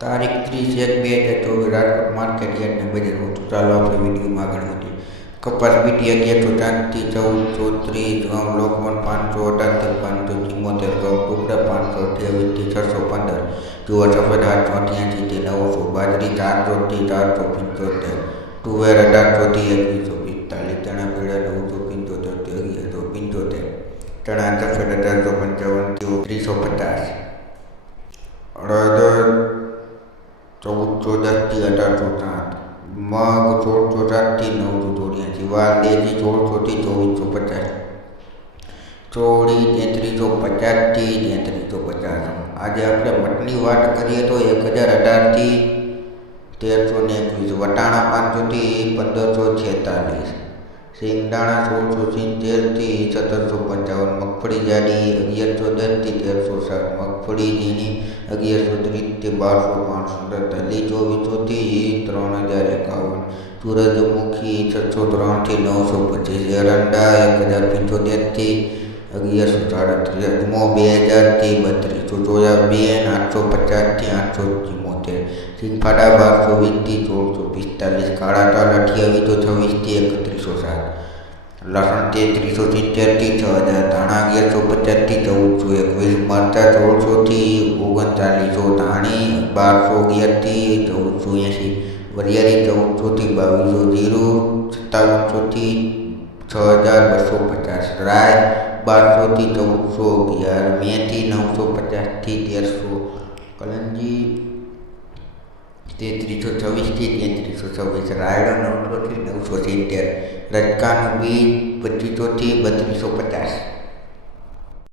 તારીખ 30/1/2024 રાજકોટ માર્કેટ યાર્ડની બજાર હતું. ચાલો આપણે વિડીયોમાં આગળ વધીએ. કપાસ બીટી 1104થી 1430, લોકવન 518થી 574, ઘઉં ટુકડા 528થી 615, જુવાર સફેદ 888થી 900, બાજરી 400થી 475, તુવેર 1800થી 2145, ચણા પીળા 975થી 1175, ચણા સફેદ 1855થી 350, અડદ 1410થી 1860, મગ 1607થી 984, વાલ દેશી 1600થી 2450, ચોળી 3350થી 3350. આજે આપણે મટની વાત કરીએ તો 1018થી 1321, વટાણા 500થી 1546, સિંગદાણા 1670થી 1755, મગફળી જાડી 1110થી 1360, મગફળી ઝીણી 1130થી 1265, તલી 2400થી 3051, સૂરજમુખી 603થી 925, એરંડા 1075થી 1137, અજમો 2000થી 3200, સોયાબીન 850થી 874, સિંગફાડા 1220થી 1645, કાળા તલ 2826થી 3107, લસણ 3370થી 6000, ધાણા 1150થી 1421, મરચાં 1600થી 3900, ધાણી 1211થી 1480, વરિયાળી 1400થી 2200, જીરું 5700થી 6250, રાય 1200થી 1411, મેથી 950થી 1300, કલંજી 3326થી 3326, રાયડો 900થી 970, રજકાનું બીજ 2500થી 3250.